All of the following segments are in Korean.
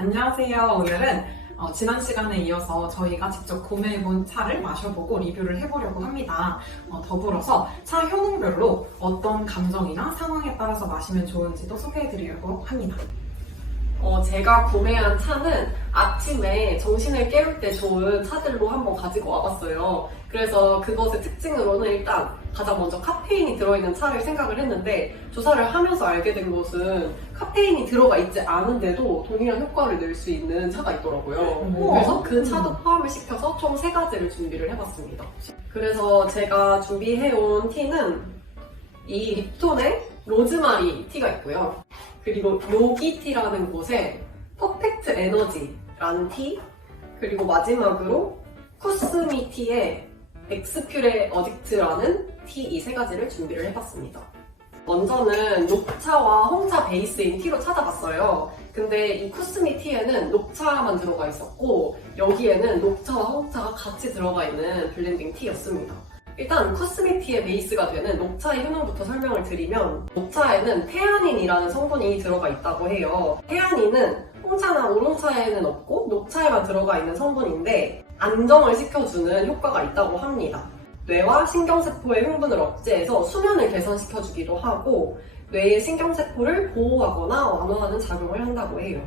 안녕하세요. 오늘은 지난 시간에 이어서 저희가 직접 구매해본 차를 마셔보고 리뷰를 해보려고 합니다. 더불어서 차 효능별로 어떤 감정이나 상황에 따라서 마시면 좋은지도 소개해드리려고 합니다. 제가 구매한 차는 아침에 정신을 깨울 때 좋은 차들로 한번 가지고 와봤어요. 그래서 그것의 특징으로는 일단 가장 먼저 카페인이 들어있는 차를 생각을 했는데 조사를 하면서 알게 된 것은 카페인이 들어가 있지 않은데도 동일한 효과를 낼 수 있는 차가 있더라고요. 그래서 그 차도 포함을 시켜서 총 3가지를 준비를 해봤습니다. 그래서 제가 준비해온 티는 이 립톤의 로즈마리 티가 있고요. 그리고 요기티라는 곳에 퍼펙트 에너지라는 티, 그리고 마지막으로 쿠스미티의 엑스퓨레 어딕트라는 티 이 3가지를 준비를 해봤습니다. 먼저는 녹차와 홍차 베이스인 티로 찾아봤어요. 근데 이 쿠스미티에는 녹차만 들어가 있었고 여기에는 녹차와 홍차가 같이 들어가 있는 블렌딩 티였습니다. 일단 쿠스미티의 베이스가 되는 녹차의 효능부터 설명을 드리면 녹차에는 테아닌이라는 성분이 들어가 있다고 해요. 테아닌은 홍차나 우롱차에는 없고 녹차에만 들어가 있는 성분인데 안정을 시켜주는 효과가 있다고 합니다. 뇌와 신경세포의 흥분을 억제해서 수면을 개선시켜주기도 하고 뇌의 신경세포를 보호하거나 완화하는 작용을 한다고 해요.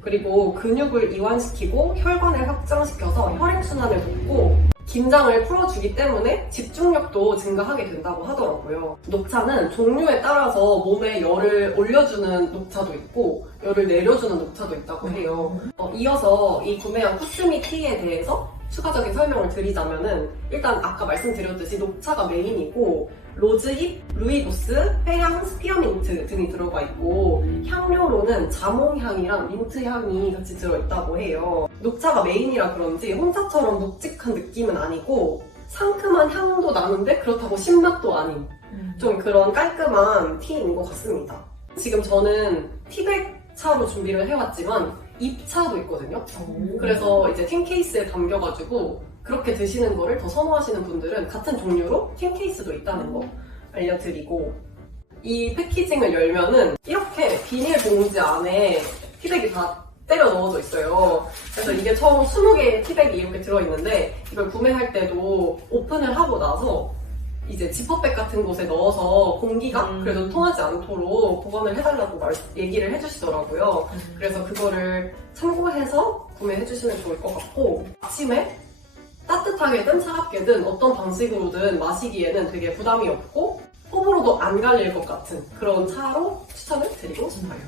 그리고 근육을 이완시키고 혈관을 확장시켜서 혈액순환을 돕고 긴장을 풀어주기 때문에 집중력도 증가하게 된다고 하더라고요. 녹차는 종류에 따라서 몸에 열을 올려주는 녹차도 있고 열을 내려주는 녹차도 있다고 해요. 이어서 이 구매한 쿠스미 티에 대해서 추가적인 설명을 드리자면은 일단 아까 말씀드렸듯이 녹차가 메인이고 로즈잎, 루이보스, 회향, 스피어민트 등이 들어가 있고 향료로는 자몽향이랑 민트향이 같이 들어있다고 해요. 녹차가 메인이라 그런지 홍차처럼 묵직한 느낌은 아니고 상큼한 향도 나는데 그렇다고 신맛도 아닌 좀 그런 깔끔한 티인 것 같습니다. 지금 저는 티백 차로 준비를 해왔지만 잎차도 있거든요. 그래서 이제 틴 케이스에 담겨가지고 그렇게 드시는 거를 더 선호하시는 분들은 같은 종류로 틴 케이스도 있다는 거 알려드리고 이 패키징을 열면은 이렇게 비닐 봉지 안에 티백이 다 때려 넣어져 있어요. 그래서 이게 총 20개의 티백이 이렇게 들어있는데 이걸 구매할 때도 오픈을 하고 나서 이제 지퍼백 같은 곳에 넣어서 공기가 그래도 통하지 않도록 보관을 해달라고 얘기를 해주시더라고요. 그래서 그거를 참고해서 구매해주시면 좋을 것 같고 아침에 따뜻하게든 차갑게든 어떤 방식으로든 마시기에는 되게 부담이 없고 호불호도 안 갈릴 것 같은 그런 차로 추천을 드리고 싶어요.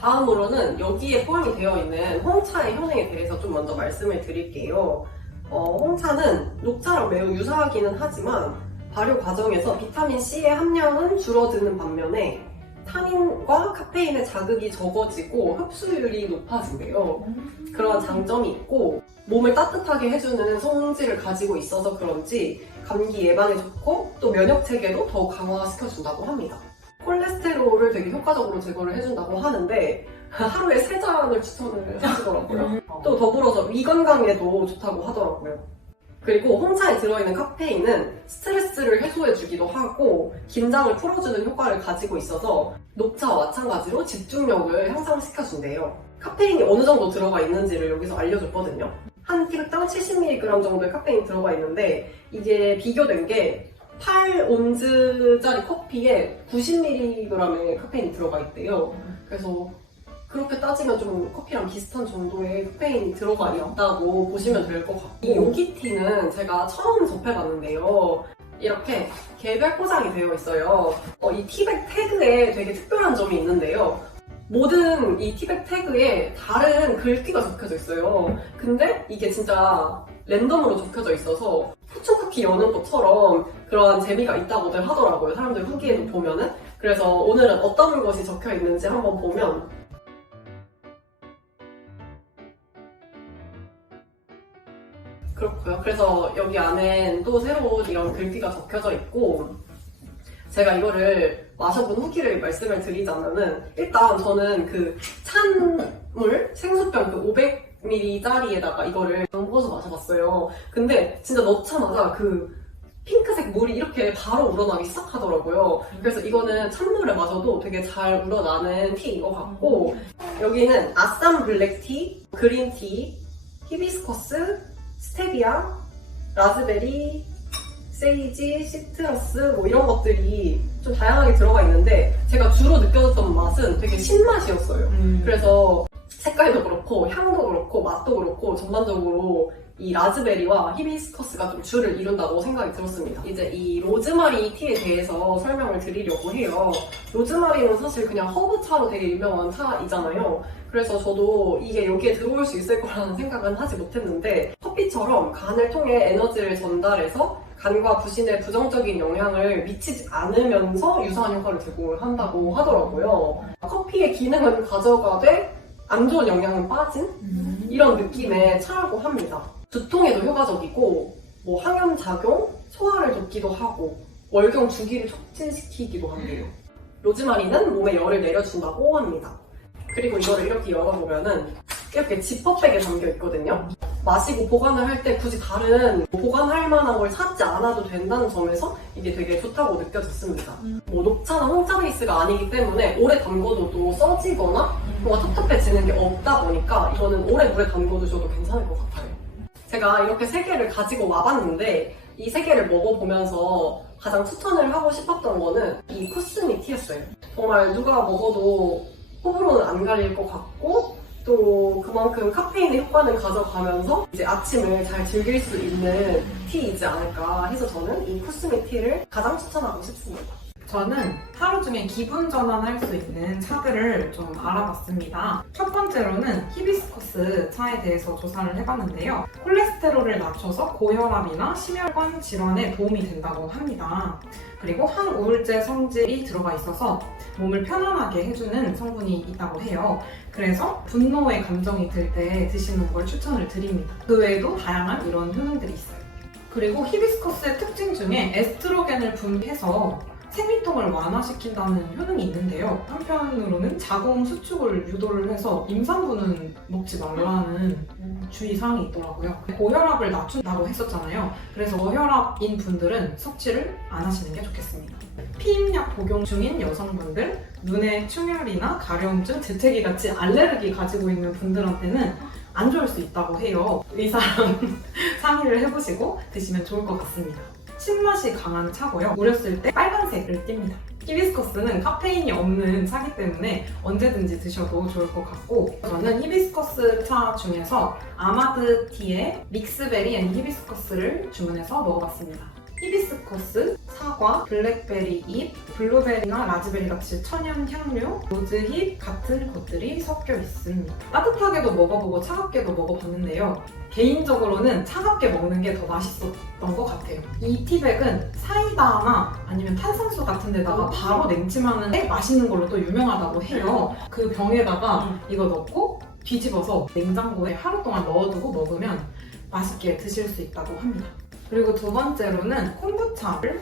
다음으로는 여기에 포함이 되어 있는 홍차의 효능에 대해서 좀 먼저 말씀을 드릴게요. 홍차는 녹차랑 매우 유사하기는 하지만 발효 과정에서 비타민C의 함량은 줄어드는 반면에 타닌과 카페인의 자극이 적어지고 흡수율이 높아진대요. 그런 장점이 있고 몸을 따뜻하게 해주는 성질을 가지고 있어서 그런지 감기 예방에 좋고 또 면역 체계도 더 강화시켜준다고 합니다. 콜레스테롤을 되게 효과적으로 제거를 해준다고 하는데 하루에 3잔을 추천을 하시더라고요. 또 더불어서 위 건강에도 좋다고 하더라고요. 그리고 홍차에 들어있는 카페인은 스트레스를 해소해주기도 하고 긴장을 풀어주는 효과를 가지고 있어서 녹차와 마찬가지로 집중력을 향상시켜준대요. 카페인이 어느 정도 들어가 있는지를 여기서 알려줬거든요. 한 티백당 70mg 정도의 카페인이 들어가 있는데 이게 비교된 게 8온즈짜리 커피에 90mg의 카페인이 들어가 있대요. 그래서 그렇게 따지면 좀 커피랑 비슷한 정도의 카페인이 들어가 있다고 보시면 될 것 같고 이 요기티는 제가 처음 접해봤는데요. 이렇게 개별 포장이 되어 있어요. 이 티백 태그에 되게 특별한 점이 있는데요. 모든 이 티백 태그에 다른 글귀가 적혀져 있어요. 근데 이게 진짜 랜덤으로 적혀져 있어서 포춘쿠키 여는 것처럼 그런 재미가 있다고들 하더라고요. 사람들 후기에도 보면은. 그래서 오늘은 어떤 것이 적혀 있는지 한번 보면 그렇고요. 그래서 여기 안엔 또 새로운 이런 글귀가 적혀져 있고 제가 이거를 마셔본 후기를 말씀을 드리자면은 일단 저는 그 찬물 생수병 그 500ml짜리에다가 이거를 부어서 마셔봤어요. 근데 진짜 넣자마자 그 핑크색 물이 이렇게 바로 우러나기 시작하더라고요. 그래서 이거는 찬물에 마셔도 되게 잘 우러나는 티인 것 같고, 여기는 아쌈 블랙티, 그린티, 히비스커스, 스테비아, 라즈베리, 세이지, 시트러스 뭐 이런 것들이 좀 다양하게 들어가 있는데 제가 주로 느껴졌던 맛은 되게 신맛이었어요. 그래서 색깔도 그렇고 향도 그렇고 맛도 그렇고 전반적으로 이 라즈베리와 히비스커스가 좀 줄을 이룬다고 생각이 들었습니다. 이제 이 로즈마리 티에 대해서 설명을 드리려고 해요. 로즈마리는 사실 그냥 허브차로 되게 유명한 차이잖아요. 그래서 저도 이게 여기에 들어올 수 있을 거라는 생각은 하지 못했는데, 커피처럼 간을 통해 에너지를 전달해서 간과 부신에 부정적인 영향을 미치지 않으면서 유사한 효과를 제공한다고 하더라고요. 커피의 기능은 가져가되 안 좋은 영향은 빠진 이런 느낌의 차라고 합니다. 두통에도 효과적이고 뭐 항염작용, 소화를 돕기도 하고 월경 주기를 촉진시키기도 한대요. 로즈마리는 몸에 열을 내려준다고 합니다. 그리고 이거를 이렇게 열어보면은 이렇게 지퍼백에 담겨 있거든요. 마시고 보관을 할 때 굳이 다른 보관할 만한 걸 찾지 않아도 된다는 점에서 이게 되게 좋다고 느껴졌습니다. 뭐 녹차나 홍차 베이스가 아니기 때문에 오래 담궈둬도 써지거나 뭔가 텁텁해지는 게 없다 보니까 이거는 오래 물에 담궈두셔도 괜찮을 것 같아요. 제가 이렇게 3개를 가지고 와봤는데 이 3개를 먹어보면서 가장 추천을 하고 싶었던 거는 이 코스미 티였어요. 정말 누가 먹어도 호불호는 안 갈릴 것 같고 또 그만큼 카페인의 효과는 가져가면서 이제 아침을 잘 즐길 수 있는 티이지 않을까 해서 저는 이 코스미 티를 가장 추천하고 싶습니다. 저는 하루 중에 기분 전환할 수 있는 차들을 좀 알아봤습니다. 첫 번째로는 히비스커스 차에 대해서 조사를 해봤는데요. 콜레스테롤을 낮춰서 고혈압이나 심혈관 질환에 도움이 된다고 합니다. 그리고 항우울제 성질이 들어가 있어서 몸을 편안하게 해주는 성분이 있다고 해요. 그래서 분노의 감정이 들 때 드시는 걸 추천을 드립니다. 그 외에도 다양한 이런 효능들이 있어요. 그리고 히비스커스의 특징 중에 에스트로겐을 분비해서 생리통을 완화시킨다는 효능이 있는데요. 한편으로는 자궁 수축을 유도를 해서 임산부는 먹지 말라는 주의사항이 있더라고요. 고혈압을 낮춘다고 했었잖아요. 그래서 고혈압인 분들은 섭취를 안 하시는 게 좋겠습니다. 피임약 복용 중인 여성분들, 눈의 충혈이나 가려움증, 재채기 같이 알레르기 가지고 있는 분들한테는 안 좋을 수 있다고 해요. 의사랑 상의를 해보시고 드시면 좋을 것 같습니다. 신맛이 강한 차고요. 우렸을 때 빨간색을 띱니다. 히비스커스는 카페인이 없는 차기 때문에 언제든지 드셔도 좋을 것 같고, 저는 히비스커스 차 중에서 아마드 티의 믹스베리 앤 히비스커스를 주문해서 먹어봤습니다. 히비스커스, 사과, 블랙베리 잎, 블루베리나 라즈베리 같이 천연 향료, 로즈잎 같은 것들이 섞여 있습니다. 따뜻하게도 먹어보고 차갑게도 먹어봤는데요. 개인적으로는 차갑게 먹는 게 더 맛있었던 것 같아요. 이 티백은 사이다나 아니면 탄산수 같은 데다가 바로 냉침하는 게 맛있는 걸로 또 유명하다고 해요. 그 병에다가 이거 넣고 뒤집어서 냉장고에 하루 동안 넣어두고 먹으면 맛있게 드실 수 있다고 합니다. 그리고 두 번째로는 콤부차를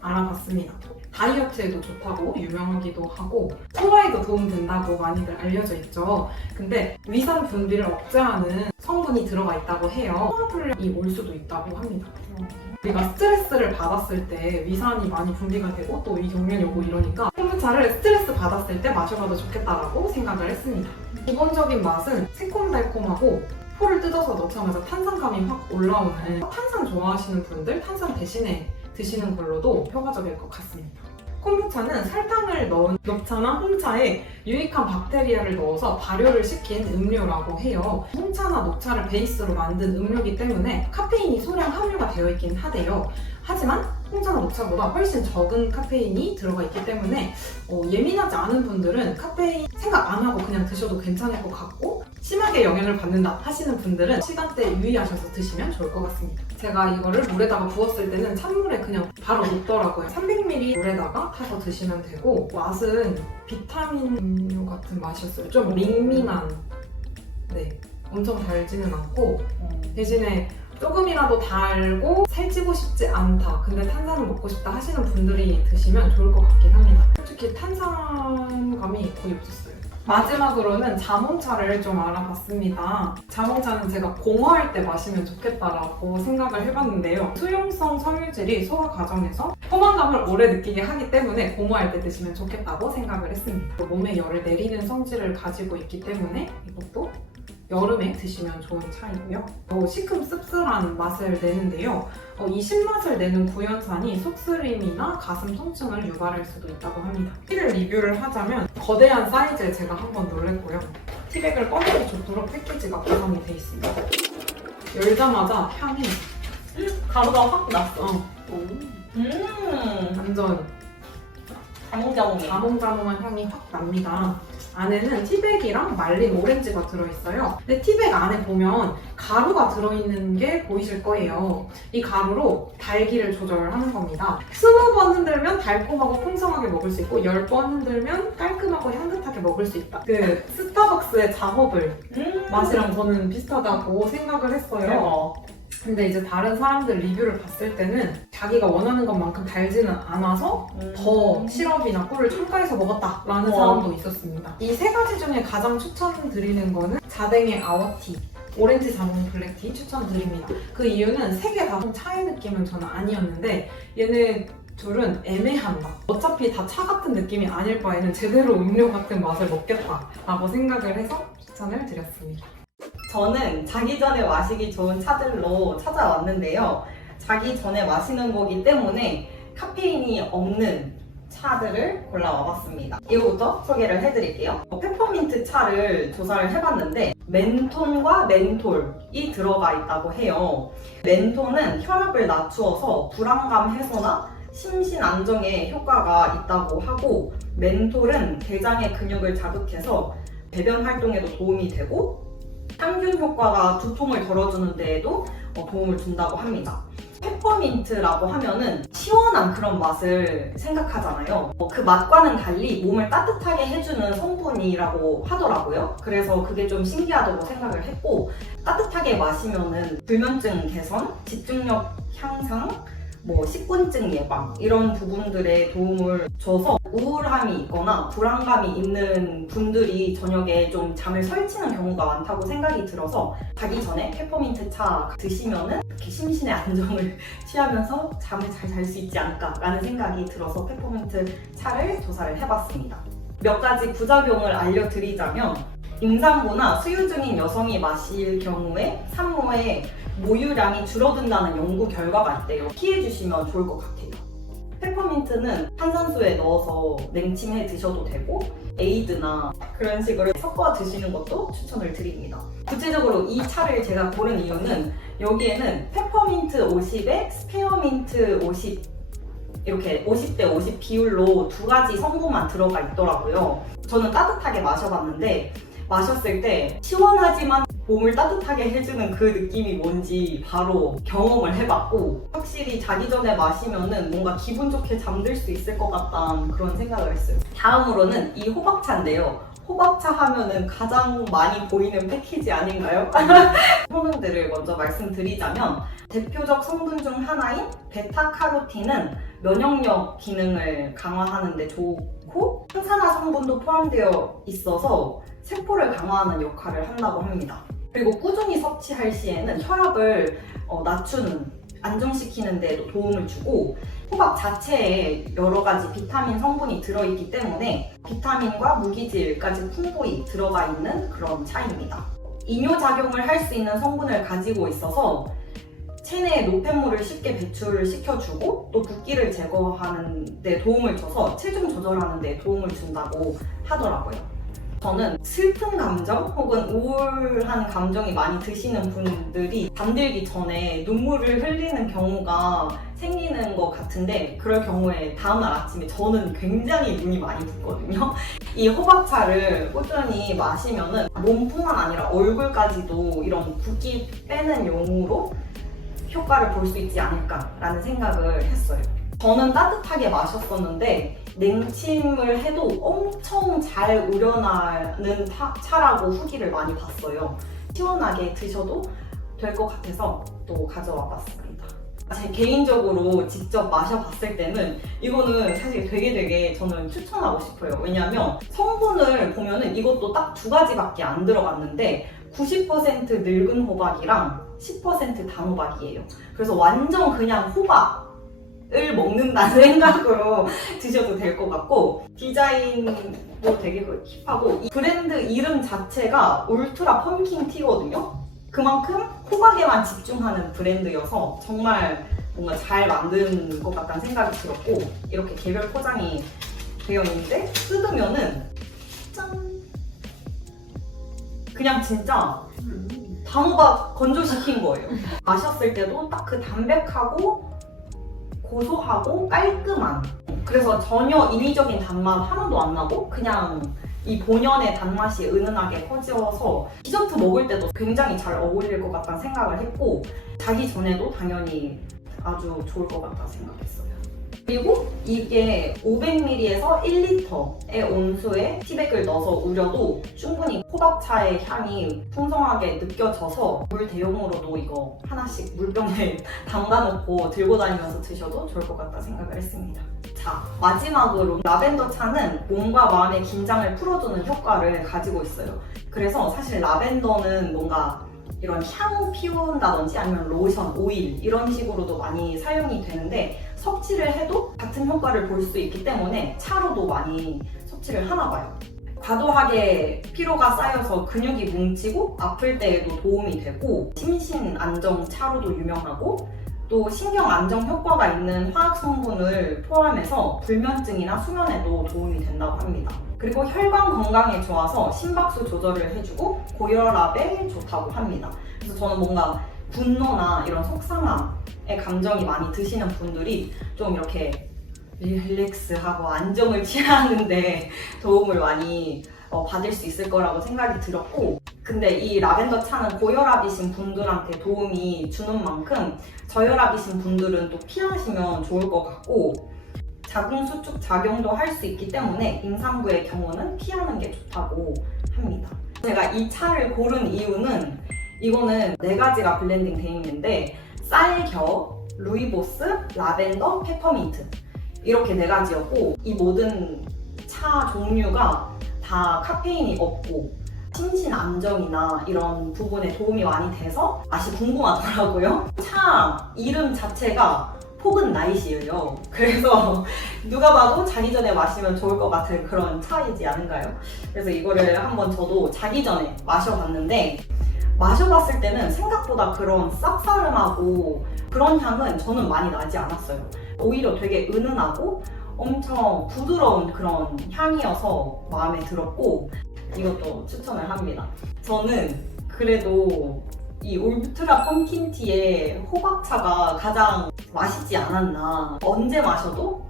알아봤습니다. 다이어트에도 좋다고 유명하기도 하고 소화에도 도움된다고 많이들 알려져 있죠. 근데 위산 분비를 억제하는 성분이 들어가 있다고 해요. 소화불량이 올 수도 있다고 합니다. 우리가 스트레스를 받았을 때 위산이 많이 분비가 되고 또 위경련이 오고 이러니까 콤부차를 스트레스 받았을 때 마셔봐도 좋겠다라고 생각을 했습니다. 기본적인 맛은 새콤달콤하고 포를 뜯어서 넣자마자 탄산감이 확 올라오는, 탄산 좋아하시는 분들 탄산 대신에 드시는 걸로도 효과적일 것 같습니다. 콤부차는 설탕을 넣은 녹차나 홍차에 유익한 박테리아를 넣어서 발효를 시킨 음료라고 해요. 홍차나 녹차를 베이스로 만든 음료이기 때문에 카페인이 소량 함유가 되어 있긴 하대요. 하지만 홍차나 녹차보다 훨씬 적은 카페인이 들어가 있기 때문에 예민하지 않은 분들은 카페인 생각 안 하고 그냥 드셔도 괜찮을 것 같고, 심하게 영향을 받는다 하시는 분들은 시간대에 유의하셔서 드시면 좋을 것 같습니다. 제가 이거를 물에다가 부었을 때는 찬물에 그냥 바로 녹더라고요. 300ml 물에다가 타서 드시면 되고, 맛은 비타민 음료 같은 맛이었어요. 좀 밍밍한, 네, 엄청 달지는 않고 대신에 조금이라도 달고 살찌고 싶지 않다, 근데 탄산을 먹고 싶다 하시는 분들이 드시면 좋을 것 같긴 합니다. 솔직히 탄산감이 거의 없었어요. 마지막으로는 자몽차를 좀 알아봤습니다. 자몽차는 제가 공허할 때 마시면 좋겠다라고 생각을 해봤는데요. 수용성 섬유질이 소화 과정에서 포만감을 오래 느끼게 하기 때문에 공허할 때 드시면 좋겠다고 생각을 했습니다. 또 몸에 열을 내리는 성질을 가지고 있기 때문에 이것도 여름에 드시면 좋은 차이고요. 시큼 씁쓸한 맛을 내는데요. 이 신맛을 내는 구연산이 속쓰림이나 가슴 통증을 유발할 수도 있다고 합니다. 티를 리뷰를 하자면 거대한 사이즈에 제가 한번 놀랬고요. 티백을 꺼내기 좋도록 패키지가 구성이 되어 있습니다. 열자마자 향이 가루가 확 났어. 완전 자몽자몽해. 자몽자몽한 향이 확 납니다. 안에는 티백이랑 말린 오렌지가 들어있어요. 근데 티백 안에 보면 가루가 들어있는 게 보이실 거예요. 이 가루로 달기를 조절하는 겁니다. 20번 흔들면 달콤하고 풍성하게 먹을 수 있고 10번 흔들면 깔끔하고 향긋하게 먹을 수 있다. 그 스타벅스의 자허블 맛이랑 저는 비슷하다고 생각을 했어요. 근데 이제 다른 사람들 리뷰를 봤을 때는 자기가 원하는 것만큼 달지는 않아서 더 시럽이나 꿀을 첨가해서 먹었다라는 사람도 있었습니다. 이 세 가지 중에 가장 추천드리는 거는 자댕의 아워티, 오렌지 자몽 블랙티 추천드립니다. 그 이유는 세 개 다 차의 느낌은 저는 아니었는데 얘네 둘은 애매한 맛. 어차피 다 차 같은 느낌이 아닐 바에는 제대로 음료 같은 맛을 먹겠다라고 생각을 해서 추천을 드렸습니다. 저는 자기 전에 마시기 좋은 차들로 찾아왔는데요. 자기 전에 마시는 거기 때문에 카페인이 없는 차들을 골라와봤습니다. 이거부터 소개를 해드릴게요. 페퍼민트 차를 조사를 해봤는데 멘톤과 멘톨이 들어가 있다고 해요. 멘톤은 혈압을 낮추어서 불안감 해소나 심신 안정에 효과가 있다고 하고, 멘톨은 대장의 근육을 자극해서 배변 활동에도 도움이 되고 향균 효과가 두통을 덜어주는 데에도 도움을 준다고 합니다. 페퍼민트라고 하면은 시원한 그런 맛을 생각하잖아요. 그 맛과는 달리 몸을 따뜻하게 해주는 성분이라고 하더라고요. 그래서 그게 좀 신기하다고 생각을 했고, 따뜻하게 마시면은 불면증 개선, 집중력 향상, 식곤증 예방 이런 부분들에 도움을 줘서 우울함이 있거나 불안감이 있는 분들이 저녁에 좀 잠을 설치는 경우가 많다고 생각이 들어서 자기 전에 페퍼민트 차 드시면은 이렇게 심신의 안정을 취하면서 잠을 잘 잘 수 있지 않을까라는 생각이 들어서 페퍼민트 차를 조사를 해봤습니다. 몇 가지 부작용을 알려드리자면, 임산부나 수유 중인 여성이 마실 경우에 산모의 모유량이 줄어든다는 연구 결과가 있대요. 피해주시면 좋을 것 같아요. 페퍼민트는 탄산수에 넣어서 냉침해 드셔도 되고 에이드나 그런 식으로 섞어 드시는 것도 추천을 드립니다. 구체적으로 이 차를 제가 고른 이유는 여기에는 페퍼민트 50에 스페어민트 50 이렇게 50대 50 비율로 두 가지 성분만 들어가 있더라고요. 저는 따뜻하게 마셔봤는데 마셨을 때 시원하지만 몸을 따뜻하게 해주는 그 느낌이 뭔지 바로 경험을 해봤고, 확실히 자기 전에 마시면은 뭔가 기분 좋게 잠들 수 있을 것 같다는 그런 생각을 했어요. 다음으로는 이 호박차인데요. 호박차 하면은 가장 많이 보이는 패키지 아닌가요? 효능들을 먼저 말씀드리자면, 대표적 성분 중 하나인 베타카로틴은 면역력 기능을 강화하는 데 좋고 항산화 성분도 포함되어 있어서 세포를 강화하는 역할을 한다고 합니다. 그리고 꾸준히 섭취할 시에는 혈압을 낮추는, 안정시키는 데에도 도움을 주고, 호박 자체에 여러 가지 비타민 성분이 들어있기 때문에 비타민과 무기질까지 풍부히 들어가 있는 그런 차입니다. 이뇨작용을 할 수 있는 성분을 가지고 있어서 체내의 노폐물을 쉽게 배출을 시켜주고 또 붓기를 제거하는 데 도움을 줘서 체중 조절하는 데 도움을 준다고 하더라고요. 저는 슬픈 감정 혹은 우울한 감정이 많이 드시는 분들이 잠들기 전에 눈물을 흘리는 경우가 생기는 것 같은데, 그럴 경우에 다음날 아침에 저는 굉장히 눈이 많이 붓거든요. 이 호박차를 꾸준히 마시면은 몸뿐만 아니라 얼굴까지도 이런 붓기 빼는 용으로 효과를 볼 수 있지 않을까라는 생각을 했어요. 저는 따뜻하게 마셨었는데 냉침을 해도 엄청 잘 우려나는 차라고 후기를 많이 봤어요. 시원하게 드셔도 될 것 같아서 또 가져와 봤습니다. 제 개인적으로 직접 마셔봤을 때는 이거는 사실 되게 저는 추천하고 싶어요. 왜냐하면 성분을 보면은 이것도 딱 두 가지밖에 안 들어갔는데 90% 늙은 호박이랑 10% 단호박이에요. 그래서 완전 그냥 호박을 먹는다는 생각으로 드셔도 될 것 같고, 디자인도 되게 힙하고, 이 브랜드 이름 자체가 울트라 펌킨 티거든요. 그만큼 호박에만 집중하는 브랜드여서 정말 뭔가 잘 만든 것 같다는 생각이 들었고, 이렇게 개별 포장이 되어 있는데 뜯으면은 짠! 그냥 진짜 단호박 건조시킨 거예요. 마셨을 때도 딱 그 담백하고 고소하고 깔끔한, 그래서 전혀 인위적인 단맛 하나도 안 나고 그냥 이 본연의 단맛이 은은하게 퍼져서 디저트 먹을 때도 굉장히 잘 어울릴 것 같다는 생각을 했고, 자기 전에도 당연히 아주 좋을 것 같다 생각했어요. 그리고 이게 500ml에서 1리터의 온수에 티백을 넣어서 우려도 충분히 호박차의 향이 풍성하게 느껴져서 물 대용으로도 이거 하나씩 물병에 담가놓고 들고 다니면서 드셔도 좋을 것 같다 생각을 했습니다. 자, 마지막으로 라벤더 차는 몸과 마음의 긴장을 풀어주는 효과를 가지고 있어요. 그래서 사실 라벤더는 뭔가 이런 향 피운다든지 아니면 로션, 오일 이런 식으로도 많이 사용이 되는데 섭취를 해도 같은 효과를 볼 수 있기 때문에 차로도 많이 섭취를 하나 봐요. 과도하게 피로가 쌓여서 근육이 뭉치고 아플 때에도 도움이 되고, 심신 안정 차로도 유명하고, 또 신경 안정 효과가 있는 화학 성분을 포함해서 불면증이나 수면에도 도움이 된다고 합니다. 그리고 혈관 건강에 좋아서 심박수 조절을 해주고 고혈압에 좋다고 합니다. 그래서 저는 뭔가 분노나 이런 속상함의 감정이 많이 드시는 분들이 좀 이렇게 릴렉스하고 안정을 취하는데 도움을 많이 받을 수 있을 거라고 생각이 들었고, 근데 이 라벤더 차는 고혈압이신 분들한테 도움이 주는 만큼 저혈압이신 분들은 또 피하시면 좋을 것 같고, 자궁수축 작용도 할 수 있기 때문에 임산부의 경우는 피하는 게 좋다고 합니다. 제가 이 차를 고른 이유는 이거는 4가지가 블렌딩 되어 있는데 쌀겨, 루이보스, 라벤더, 페퍼민트 이렇게 4가지였고, 이 모든 차 종류가 다 카페인이 없고 심신 안정이나 이런 부분에 도움이 많이 돼서 맛이 궁금하더라고요. 차 이름 자체가 폭은 나잇이에요. 그래서 누가 봐도 자기 전에 마시면 좋을 것 같은 그런 차이지 않은가요? 그래서 이거를 한번 저도 자기 전에 마셔봤는데, 마셔봤을 때는 생각보다 그런 쌉싸름하고 그런 향은 저는 많이 나지 않았어요. 오히려 되게 은은하고 엄청 부드러운 그런 향이어서 마음에 들었고, 이것도 추천을 합니다. 저는 그래도 이 울트라 펌킨티의 호박차가 가장 맛있지 않았나. 언제 마셔도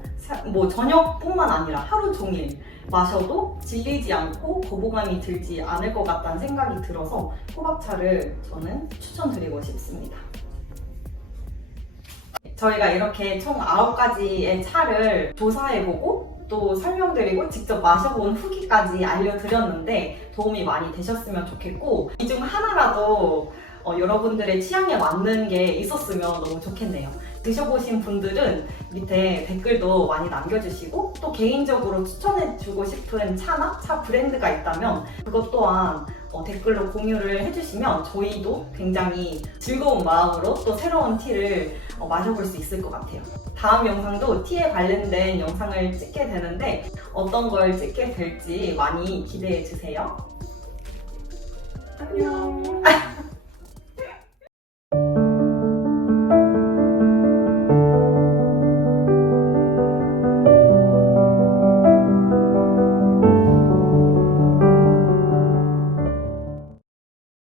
뭐 저녁뿐만 아니라 하루 종일 마셔도 질리지 않고 거부감이 들지 않을 것 같다는 생각이 들어서 호박차를 저는 추천드리고 싶습니다. 저희가 이렇게 총 9가지의 차를 조사해보고 또 설명드리고 직접 마셔본 후기까지 알려드렸는데 도움이 많이 되셨으면 좋겠고, 이 중 하나라도 여러분들의 취향에 맞는 게 있었으면 너무 좋겠네요. 드셔보신 분들은 밑에 댓글도 많이 남겨주시고, 또 개인적으로 추천해주고 싶은 차나 차 브랜드가 있다면 그것 또한 댓글로 공유를 해주시면 저희도 굉장히 즐거운 마음으로 또 새로운 티를 마셔볼 수 있을 것 같아요. 다음 영상도 티에 관련된 영상을 찍게 되는데 어떤 걸 찍게 될지 많이 기대해주세요. 안녕.